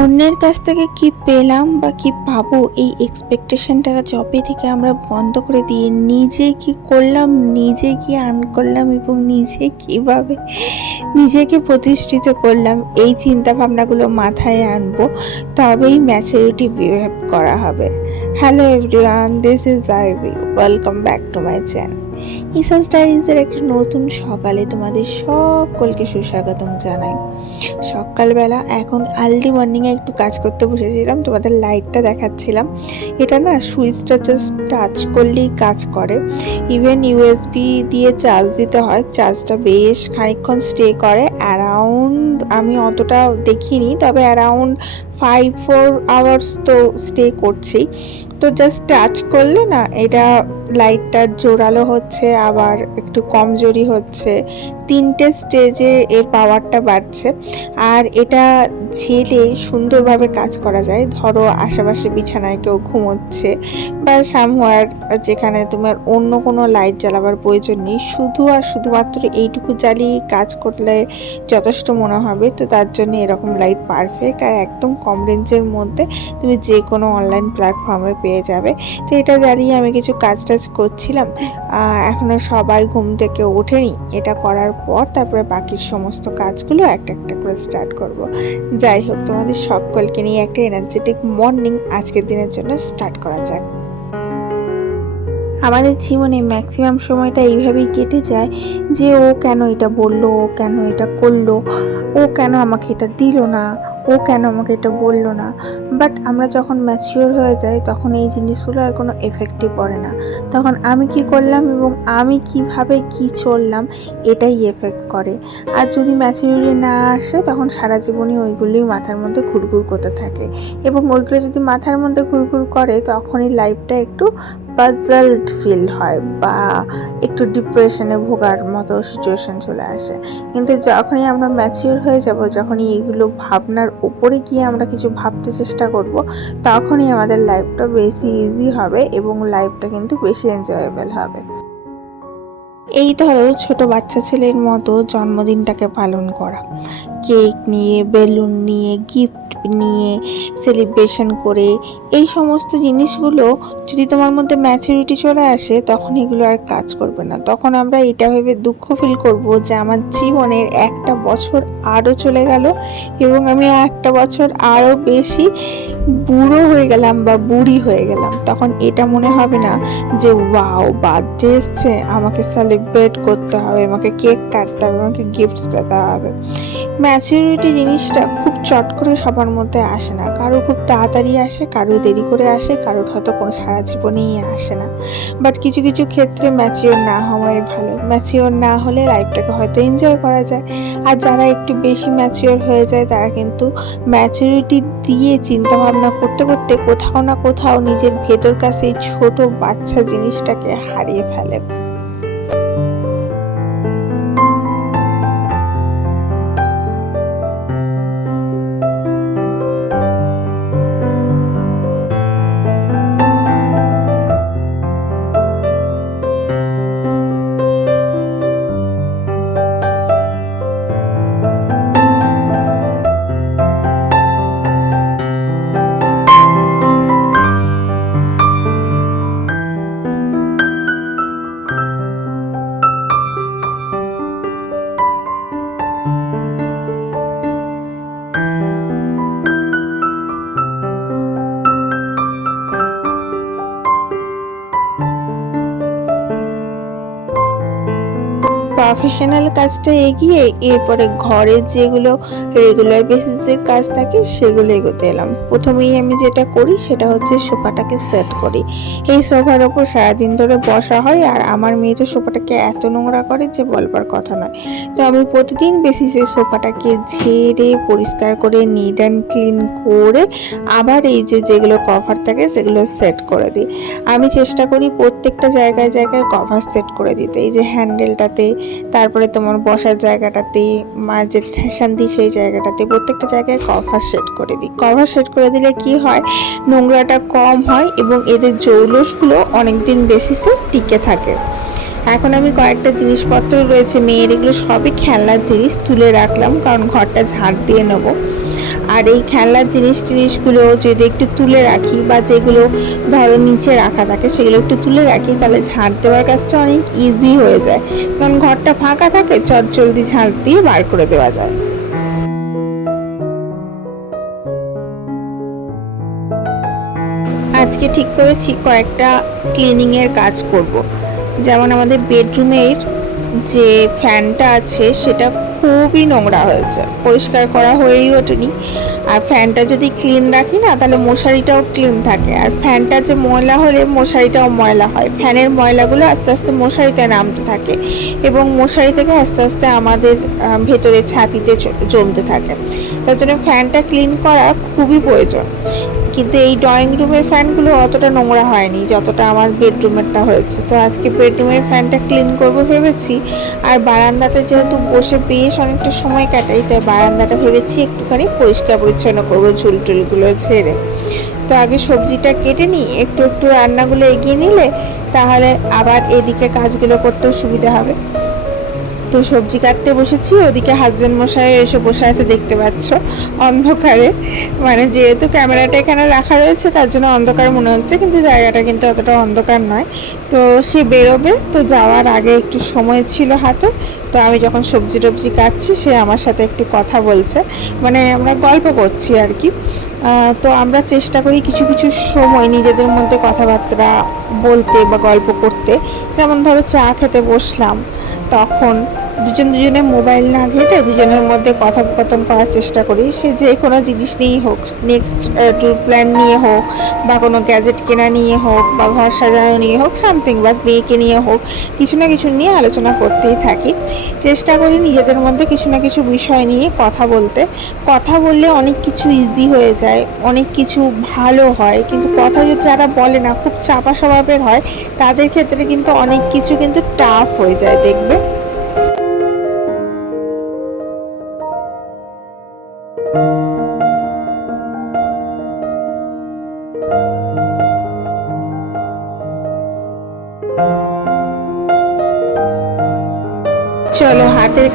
অন্যের কাছ থেকে কি পেলাম বা কি পাবো এই এক্সপেকটেশনটা যবে থেকে আমরা বন্ধ করে দিয়ে নিজে কি করলাম, নিজে কি আর্ন করলাম এবং নিজে কীভাবে নিজেকে প্রতিষ্ঠিত করলাম, এই চিন্তা ভাবনাগুলো মাথায় আনব, তবেই ম্যাচুরিটি বিহেভ করা হবে। Hello everyone this is Ivy welcome back to my channel ইসাস ডায়েরিজের একটা নতুন সকালে তোমাদের সকলকে সুস্বাগতম জানাই। সকালবেলা এখন আর্লি মর্নিংয়ে একটু কাজ করতে বসেছিলাম, তোমাদের লাইটটা দেখাচ্ছিলাম। এটা না সুইচটা জাস্ট টাচ করলেই কাজ করে। ইভেন ইউএসবি দিয়ে চার্জ দিতে হয় চার্জটা বেশ খানিকক্ষণ স্টে করে। অ্যারাউন্ড আমি অতটা দেখিনি, তবে অ্যারাউন্ড ফাইভ ফোর আওয়ার্স তো স্টে করছি তো জাস্ট টাচ করলে না, এটা লাইটটা জোরালো হচ্ছে, আবার একটু কমজোরি হচ্ছে। তিনটে স্টেজে এর পাওয়ারটা বাড়ছে। আর এটা জেলে সুন্দরভাবে কাজ করা যায়। ধরো আশেপাশে বিছানায় কেউ ঘুমোচ্ছে বা সামহার যেখানে তোমার অন্য কোনো লাইট জ্বালাবার প্রয়োজন নেই। শুধু আর শুধুমাত্র এইটুকু জ্বালিয়ে কাজ করলে যথেষ্ট মনে হবে। তো তার জন্য এরকম লাইট পারফেক্ট আর একদম কম রেঞ্জের মধ্যে তুমি যে কোনো অনলাইন প্ল্যাটফর্মে পেয়ে যাবে। তো এটা জ্বালিয়ে আমি কিছু কাজ টাজ করছিলাম এখনও সবাই ঘুম থেকে ওঠেনি। এটা করার পর তারপরে বাকির সমস্ত কাজগুলো একটা একটা করে স্টার্ট করব। যাই হোক, তোমাদের সকলকে নিয়ে একটা এনার্জেটিক মর্নিং আজকের দিনের জন্য স্টার্ট করা যাক। আমাদের জীবনে ম্যাক্সিমাম সময়টা এইভাবেই কেটে যায় যে ও কেন এটা বলল, ও কেন এটা করল, ও কেন আমাকে এটা দিল না ও কেন আমাকে এটা বলল না? বাট আমরা যখন ম্যাচিওর হয়ে যাই, তখন এই জিনিসগুলো আর কোনো এফেক্টই পড়ে না। তখন আমি কি করলাম এবং আমি কীভাবে কি চললাম, এটাই এফেক্ট করে। আর যদি ম্যাচিউরিটি না আসে, তখন সারা জীবনই ওইগুলোই মাথার মধ্যে ঘুরঘুর করতে থাকে। এবং ওইগুলো যদি মাথার মধ্যে ঘুরঘুর করে, তখনই লাইফটা একটু পাজলড ফিল হয় বা একটু ডিপ্রেশনে ভোগার মতো সিচুয়েশন চলে আসে। কিন্তু যখনই আমরা ম্যাচিওর হয়ে যাব, যখনই এইগুলো ভাবনার উপরে গিয়ে আমরা কিছু ভাবতে চেষ্টা করব, তখনই আমাদের লাইফটা বেশি ইজি হবে এবং লাইফটা কিন্তু বেশি এনজয়েবল হবে। এই ধরো ছোট বাচ্চা ছেলের মতো জন্মদিনটাকে পালন করা। কেক নিয়ে, বেলুন নিয়ে গিফট নিয়ে সেলিব্রেশন করে, এই সমস্ত জিনিসগুলো যদি তোমার মধ্যে ম্যাচুরিটি চলে আসে, তখন এগুলো আর কাজ করবে না। তখন আমরা এটা ভেবে দুঃখ ফিল করব যে আমার জীবনের একটা বছর আরও চলে গেল এবং আমি একটা বছর আরও বেশি বুড়ো হয়ে গেলাম বা বুড়ি হয়ে গেলাম। তখন এটা মনে হবে না যে, ওয়াও, বার্থডে এসছে, আমাকে সেলিব্রেট করতে হবে, আমাকে কেক কাটতে হবে, আমাকে গিফটস পেতে হবে। ম্যাচুরিটি জিনিসটা খুব চট করে সবার মধ্যে আসে না। কারও খুব তাড়াতাড়ি আসে, কারও দেরি করে আসে, কারোর হয়তো কোনো সারা জীবনেই আসে না। বাট কিছু কিছু ক্ষেত্রে ম্যাচিওর না হওয়াই ভালো। ম্যাচিওর না হলে লাইফটাকে হয়তো এনজয় করা যায়। আর যারা একটু বেশি ম্যাচিওর হয়ে যায়, তারা কিন্তু ম্যাচিউরিটি দিয়ে চিন্তা ভাবনা করতে করতে কোথাও না কোথাও নিজের ভেতর কাছে এই ছোট বাচ্চা জিনিসটাকে হারিয়ে ফেলে। প্রফেশনাল কাজটা এগিয়ে এরপরে ঘরে যেগুলো রেগুলার বেসিসের কাজ থাকে সেগুলো এগোতে এলাম। প্রথমেই আমি যেটা করি সেটা হচ্ছে সোফাটাকে সেট করি। এই সোফার ওপর সারাদিন ধরে বসা হয় আর আমার মেয়ে তো সোফাটাকে এত নোংরা করে যে বলবার কথা নয়। তো আমি প্রতিদিন বেসিসে সোফাটাকে ঝেড়ে, পরিষ্কার করে নিট অ্যান্ড ক্লিন করে আবার এই যে যেগুলো কভার থাকে সেগুলো সেট করে দিই। আমি চেষ্টা করি প্রত্যেকটা জায়গায় জায়গায় কভার সেট করে দিতে। এই যে হ্যান্ডেলটাতে তারপরে তোমার বসার জায়গাটাতে মাঝে ঠেসান দিই সেই জায়গাটাতে প্রত্যেকটা জায়গায় কভার সেট করে দিই। কভার সেট করে দিলে কি হয়? নোংরাটা কম হয় এবং এদের জৌলসগুলো অনেক দিন বেসিসে টিকে থাকে। এখন আমি কয়েকটা জিনিসপত্র রয়েছে, মেয়ের এগুলো সবই খেলনার জিনিস তুলে রাখলাম, কারণ ঘরটা ঝাড় দিয়ে নেব। আর এই খেলনার জিনিস টিনিসগুলো যদি একটু তুলে রাখি বা যেগুলো ধরো নিচে রাখা থাকে সেগুলো একটু তুলে রাখি, তাহলে ঝাড় দেওয়ার কাজটা অনেক ইজি হয়ে যায় কারণ ঘরটা ফাঁকা থাকে, চট জলদি ঝাড় দিয়ে বার করে দেওয়া যায় আজকে ঠিক করেছি কয়েকটা ক্লিনিংয়ের কাজ করব। যেমন আমাদের বেডরুমের যে ফ্যানটা আছে সেটা খুবই নোংরা হয়েছে। পরিষ্কার করা হয়েই ওঠেনি। আর ফ্যানটা যদি ক্লিন রাখি না, তাহলে মশারিটাও ক্লিন থাকে। আর ফ্যানটা যে ময়লা হলে মশারিটাও ময়লা হয়। ফ্যানের ময়লাগুলো আস্তে আস্তে মশারিতে নামতে থাকে এবং মশারি থেকে আস্তে আস্তে আমাদের ভেতরে ছাতিতে জমতে থাকে। তার জন্য ফ্যানটা ক্লিন করা খুবই প্রয়োজন। কিন্তু এই ড্রয়িং রুমের ফ্যানগুলো অতটা নোংরা হয়নি, যতটা আমার বেডরুমেরটা হয়েছে। তো আজকে বেডরুমের ফ্যানটা ক্লিন করব ভেবেছি, আর বারান্দাতে যেহেতু বসে বেশ অনেকটা সময় কাটাই, তাই বারান্দাটা ভেবেছি একটুখানি পরিষ্কার পরিচ্ছন্ন করব ঝুল টুলগুলো ছেড়ে। তো আগে সবজিটা কেটে নিই, একটু একটু রান্নাগুলো এগিয়ে নিলে তাহলে আবার এদিকে কাজগুলো করতেও সুবিধা হবে। তো সবজি কাটতে বসেছি, ওদিকে হাজব্যান্ড মশাই এসে বসে আছে দেখতে পাচ্ছ, অন্ধকারে। মানে যেহেতু ক্যামেরাটা এখানে রাখা রয়েছে, তার জন্য অন্ধকার মনে হচ্ছে, কিন্তু জায়গাটা কিন্তু অতটা অন্ধকার নয়। তো সে বেরোবে, তো যাওয়ার আগে একটু সময় ছিল হাতে, তো আমি যখন সবজি টবজি কাটছি, সে আমার সাথে একটু কথা বলছে। মানে আমরা গল্প করছি আর কি। তো আমরা চেষ্টা করি কিছু কিছু সময় নিজেদের মধ্যে কথাবার্তা বলতে বা গল্প করতে। যেমন ধরো চা খেতে বসলাম তখন দুজন দুজনে মোবাইল না ঘেটে দুজনের মধ্যে কথোপকথন করার চেষ্টা করি। সে যে কোনো জিনিস নিয়েই হোক নেক্সট ট্যুর প্ল্যান নিয়ে হোক, বা কোনো গ্যাজেট কেনা নিয়ে হোক, বা ঘর সাজানো নিয়ে হোক সামথিং বা মেয়েকে নিয়ে হোক, কিছু না কিছু নিয়ে আলোচনা করতেই থাকি। চেষ্টা করি নিজেদের মধ্যে কিছু না কিছু বিষয় নিয়ে কথা বলতে। কথা বললে অনেক কিছু ইজি হয়ে যায়, অনেক কিছু ভালো হয়, কিন্তু কথা যদি যারা বলে না, খুব চাপা স্বভাবের হয়, তাদের ক্ষেত্রে কিন্তু অনেক কিছু কিন্তু টাফ হয়ে যায়, দেখবে?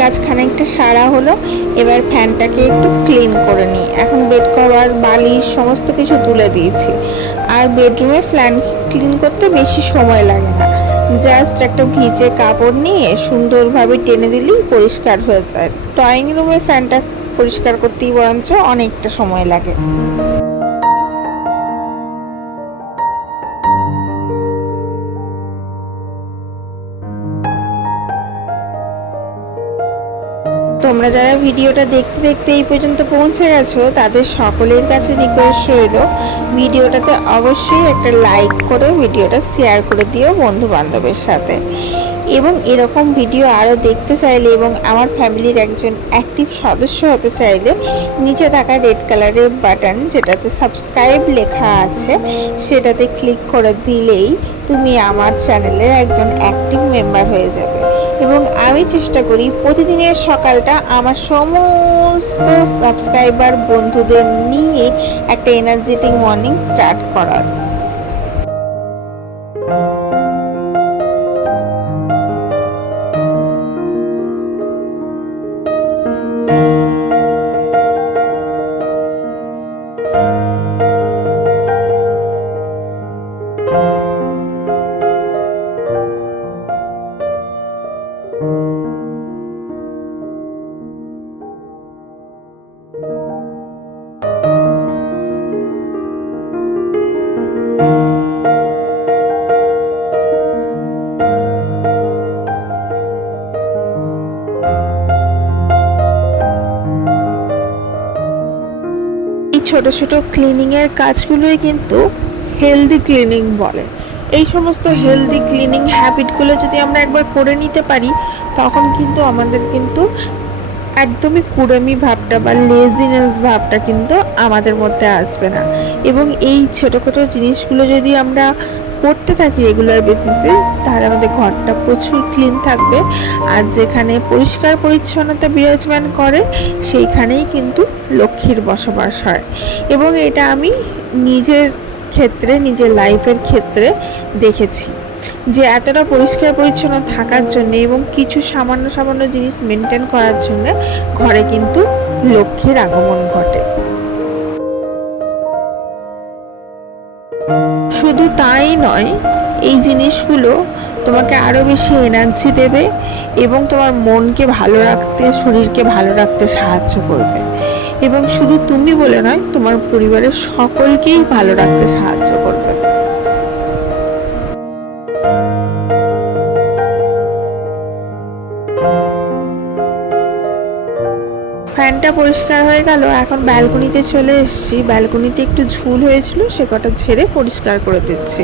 কাজ খানিকটা সারা হলো, এবার ফ্যানটাকে একটু ক্লিন করে নিই। এখন বেড কভার, বালিশ, সমস্ত কিছু তুলে দিয়েছি। আর বেডরুমে ফ্যান ক্লিন করতে বেশি সময় লাগে না। জাস্ট একটা ভিজে কাপড় নিয়ে সুন্দরভাবে টেনে দিলেই পরিষ্কার হয়ে যায়। ড্রয়িং রুমের ফ্যানটা পরিষ্কার করতেই বরঞ্চ অনেকটা সময় লাগে। তোমরা যারা ভিডিওটা দেখতে দেখতে এই পর্যন্ত পৌঁছে গেছো, তাদের সকলের কাছে রিকোয়েস্ট রইল, ভিডিওটাতে অবশ্যই একটা লাইক করে ভিডিওটা শেয়ার করে দিও বন্ধু বান্ধবের সাথে। এবং এরকম ভিডিও আরও দেখতে চাইলে এবং আমার ফ্যামিলির একজন অ্যাক্টিভ সদস্য হতে চাইলে, নিচে থাকা রেড কালারের বাটন যেটাতে সাবস্ক্রাইব লেখা আছে, সেটাতে ক্লিক করে দিলেই তুমি আমার চ্যানেলের একজন অ্যাক্টিভ মেম্বার হয়ে যাবে। এবং আমি চেষ্টা করি প্রতিদিনের সকালটা আমার সমস্ত সাবস্ক্রাইবার বন্ধুদের নিয়ে একটা এনার্জেটিক মর্নিং স্টার্ট করার। ছোট ছোটো ক্লিনিংয়ের কাজগুলোই কিন্তু হেলদি ক্লিনিং বলে। এই সমস্ত হেলদি ক্লিনিং হ্যাবিটগুলো যদি আমরা একবার করে নিতে পারি, তখন কিন্তু আমাদের কিন্তু একদমই কুড়েমি ভাবটা বা লেজিনেস ভাবটা কিন্তু আমাদের মধ্যে আসবে না। এবং এই ছোটো ছোটোখাটো জিনিসগুলো যদি আমরা করতে থাকি রেগুলার বেসিসে তাহলে আমাদের ঘরটা প্রচুর ক্লিন থাকবে। আর যেখানে পরিষ্কার পরিচ্ছন্নতা বিরাজমান করে, সেইখানেই কিন্তু লক্ষ্মীর বসবাস হয়। এবং এটা আমি নিজের ক্ষেত্রে, নিজের লাইফের ক্ষেত্রে দেখেছি। যে এতটা পরিষ্কার পরিচ্ছন্ন থাকার জন্য এবং কিছু সামান্য সামান্য জিনিস মেনটেন করার জন্য, ঘরে কিন্তু লক্ষ্মীর আগমন ঘটে। তাই নয়, এই জিনিসগুলো তোমাকে আরও বেশি এনার্জি দেবে এবং তোমার মনকে ভালো রাখতে, শরীরকে ভালো রাখতে সাহায্য করবে। এবং শুধু তুমি বলে নয়, তোমার পরিবারের সকলকেই ভালো রাখতে সাহায্য করবে। পরিষ্কার হয়ে গেল। এখন ব্যালকনিতে চলে এসেছি। ব্যালকনিতে একটু ঝুল হয়েছিল, সে কটা ঝেড়ে পরিষ্কার করে দিচ্ছি।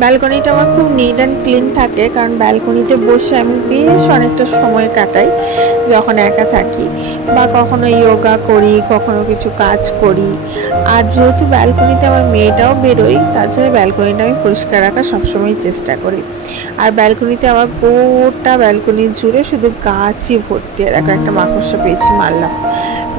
ব্যালকনিটা আমার খুব নিট অ্যান্ড ক্লিন থাকে, কারণ ব্যালকনিতে বসে আমি বেশ অনেকটা সময় কাটাই যখন একা থাকি বা কখনো যোগা করি, কখনো কিছু কাজ করি। আর যেহেতু ব্যালকনিতে আমার মেয়েটাও বেরোই তার জন্য ব্যালকনিটা আমি পরিষ্কার রাখার সবসময় চেষ্টা করি। আর ব্যালকনিতে আমার গোটা ব্যালকনি জুড়ে শুধু গাছই ভর্তি, আর একটা মাকড়সা পেয়েছি মারলাম।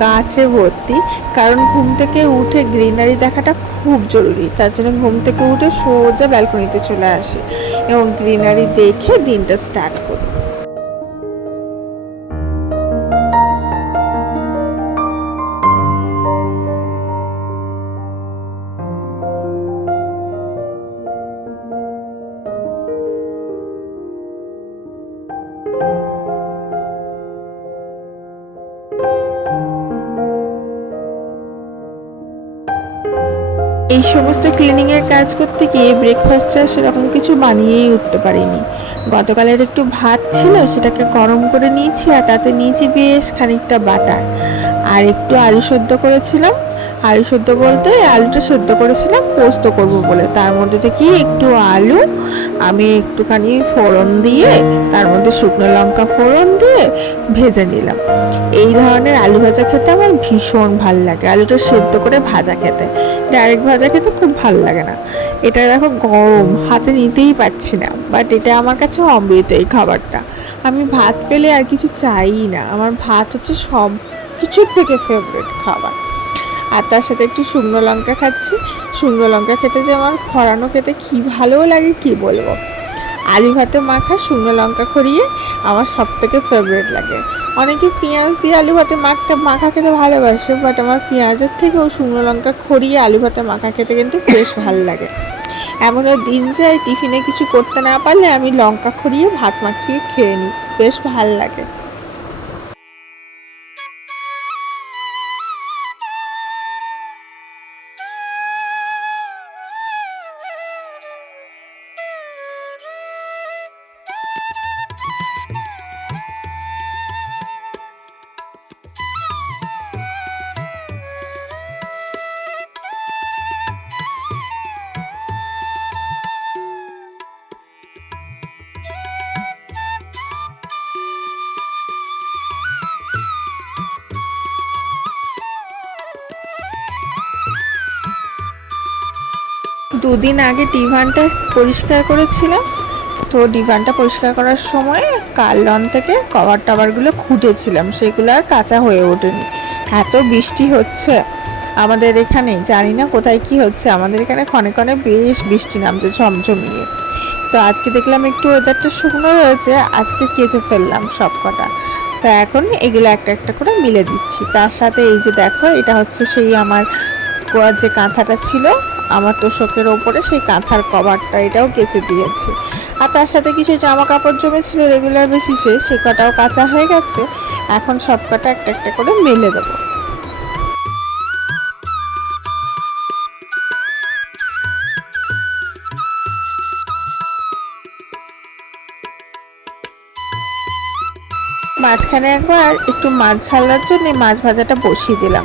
গাছে ভর্তি। কারণ ঘুম থেকে উঠে গ্রিনারি দেখাটা খুব জরুরি। তার জন্য ঘুম থেকে উঠে সোজা ব্যালকনিতে চলে আসি। এবং গ্রিনারি দেখে দিনটা স্টার্ট করি। এই সমস্ত ক্লিনিংয়ের কাজ করতে গিয়ে ব্রেকফাস্টটা সেরকম কিছু বানিয়েই উঠতে পারিনি। গতকালের একটু ভাত ছিল, সেটাকে গরম করে নিয়েছি আর তাতে নিয়েছি বেশ খানিকটা বাটার। আর একটু আলু সেদ্ধ করেছিলাম। আলু সেদ্ধ বলতে আলুটা সেদ্ধ করেছিলাম, পোস্ত করব বলে। তার মধ্যে থেকে একটু আলু, আমি একটুখানি ফোড়ন দিয়ে, তার মধ্যে শুকনো লঙ্কা ফোড়ন দিয়ে ভেজে নিলাম। এই ধরনের আলু ভাজা খেতে আমার ভীষণ ভালো লাগে। আলুটা সেদ্ধ করে ভাজা খেতে। ডাইরেক্ট ভাজা খেতে খুব ভালো লাগে না। এটা দেখো গরম, হাতে নিতেই পাচ্ছি না। বাট এটা আমার কাছে অমৃত এই খাবারটা। আমি ভাত পেলে আর কিছু চাই না। আমার ভাত হচ্ছে সব কিছুর থেকে ফেভারিট খাবার। আর তার সাথে একটু শুকনো লঙ্কা খাচ্ছি। শুকনো লঙ্কা খেতে যে আমার খরানো খেতে কী ভালো লাগে কি বলব? আলু ভাতে মাখা, শুকনো লঙ্কা খড়িয়ে আমার সব থেকে ফেভারিট লাগে। অনেকে পেঁয়াজ দিয়ে আলু ভাতে মাখতে, মাখা খেতে ভালোবাসে বাট আমার পেঁয়াজের থেকেও শুকনো লঙ্কা খড়িয়ে আলু ভাতে মাখা খেতে কিন্তু বেশ ভালো লাগে। এমনও দিন যায় টিফিনে কিছু করতে না পারলে আমি লঙ্কা খড়িয়ে ভাত মাখিয়ে খেয়ে নিই। বেশ ভালো লাগে। দুদিন আগে ডিভানটা পরিষ্কার করেছিলাম। তো ডিভানটা পরিষ্কার করার সময় কালন থেকে কভার টাভারগুলো খুঁটেছিলাম। সেগুলো আর কাঁচা হয়ে ওঠেনি। এত বৃষ্টি হচ্ছে আমাদের এখানে। জানি না কোথায় কি হচ্ছে। আমাদের এখানে ক্ষণে ক্ষণে বেশ বৃষ্টি নামছে ঝমঝমিয়ে। তো আজকে দেখলাম একটু ওয়েদারটা শুকনো রয়েছে। আজকে কেচে ফেললাম সব কটা তো এখন এগুলো একটা একটা করে মিলে দিচ্ছি। তার সাথে এই যে দেখো, এটা হচ্ছে সেই আমার যে কাঁথাটা ছিল আমার তোষকের ওপরে সেই কাঁথার কভারটা, এটাও কেচে দিয়েছি। আর তার সাথে কিছু জামা কাপড় জমেছিল রেগুলার বেসিসে সে কটাও কাঁচা হয়ে গেছে। এখন সব কটা একটা একটা করে মেলে দেবো। মাঝখানে একবার একটু মাছ ঝালার জন্য মাছ ভাজাটা বসিয়ে দিলাম।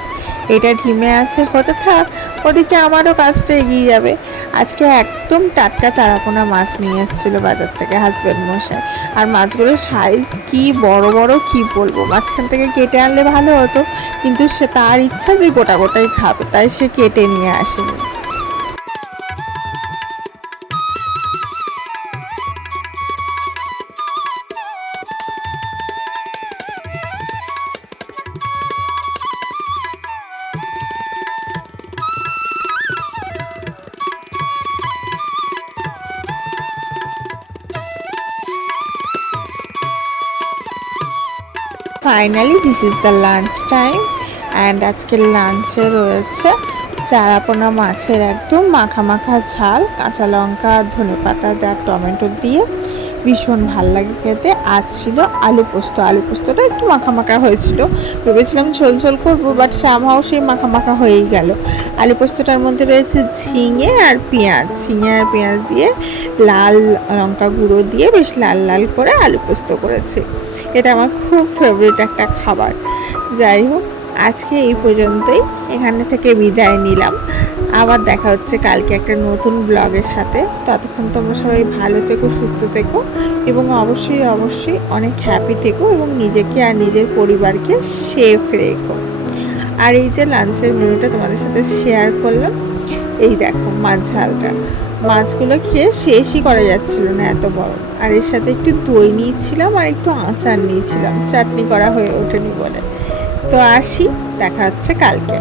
এটা ঢিমে আছে, হতে থাক, ওদিকে আমারও কাজটা এগিয়ে যাবে। আজকে একদম টাটকা চারাপোনা মাছ নিয়ে এসেছিল বাজার থেকে হাজব্যান্ড মশাই। আর মাছগুলোর সাইজ কি বড় বড় কি বলব? মাঝখান থেকে কেটে আনলে ভালো হতো, কিন্তু সে তার ইচ্ছা যে গোটা গোটাই খাবে, তাই সে কেটে নিয়ে আসেনি। Finally this is the lunch time and আজকে লাঞ্চে রয়েছে চারাপোনা মাছের একদম মাখা মাখা ঝাল, কাঁচা লঙ্কা ধনে পাতা দেওয়া টমেটো দিয়ে। ভীষণ ভালো লাগে খেতে। আর ছিল আলু পোস্ত। আলু পোস্তটা একটু মাখা মাখা হয়েছিল। ভেবেছিলাম ঝোল ঝোল করব বাট সামহাও সেই মাখা মাখা হয়েই গেল। আলু পোস্তটার মধ্যে রয়েছে ঝিঙে আর পেঁয়াজ। ঝিঙে আর পেঁয়াজ দিয়ে লাল লঙ্কা গুঁড়ো দিয়ে বেশ লাল লাল করে আলু পোস্ত করেছি। এটা আমার খুব ফেভারিট একটা খাবার। যাই হোক, আজকে এই পর্যন্তই। এখানে থেকে বিদায় নিলাম। আবার দেখা হচ্ছে কালকে একটা নতুন ব্লগের সাথে। ততক্ষণ তোমরা সবাই ভালো থেকো, সুস্থ থেকো এবং অবশ্যই অবশ্যই অনেক হ্যাপি থেকো এবং নিজেকে আর নিজের পরিবারকে সেফ রেখো। আর এই যে লাঞ্চের মেনুটা তোমাদের সাথে শেয়ার করলাম, এই দেখো মাছ ঝালটা। মাছগুলো খেয়ে শেষই করা যাচ্ছিল না এত বড়। আর এর সাথে একটু দই নিয়েছিলাম আর একটু আচার নিয়েছিলাম। চাটনি করা হয়ে ওঠেনি বলে। তো আসি, দেখা হচ্ছে কালকে।